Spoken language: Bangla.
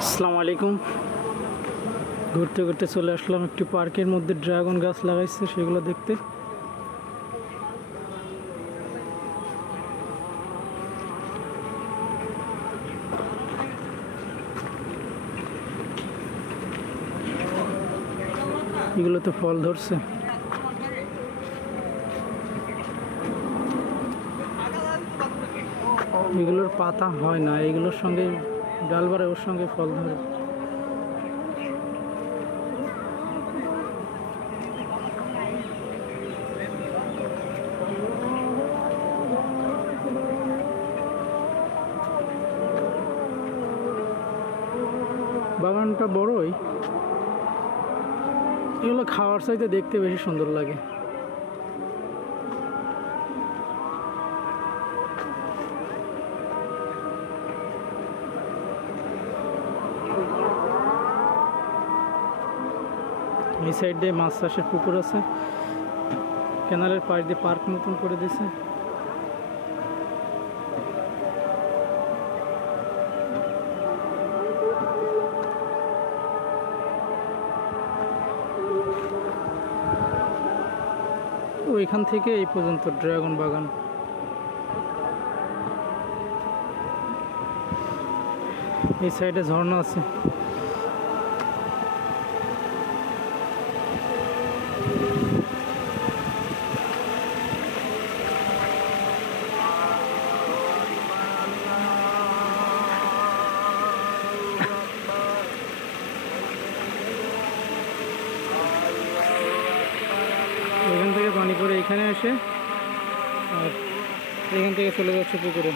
আসসালামু আলাইকুম। ঘুরতে ঘুরতে চলে আসলাম একটি পার্কের মধ্যে, ড্রাগন গাছ লাগাইছে সেগুলো দেখতে। এগুলোতে ফল ধরছে। এগুলোর পাতা হয় না, এগুলোর সঙ্গে ডাল বাড়ে, ওর সঙ্গে ফল ধরে। বাগানটা বড়ই। এগুলো খাওয়ার চাইতে দেখতে বেশি সুন্দর লাগে। এই সাইড দিয়ে মাছ চাষের পুকুর আছে, ক্যানালের পাশ দিয়ে পার্ক মতন করে দিয়েছে। ওইখান থেকে এই পর্যন্ত ড্রাগন বাগান। এই সাইডে ঝর্ণা আছে। এখান থেকে পানি পড়ে এখানে আসে আর এখান থেকে চলে যাচ্ছে পুকুরে।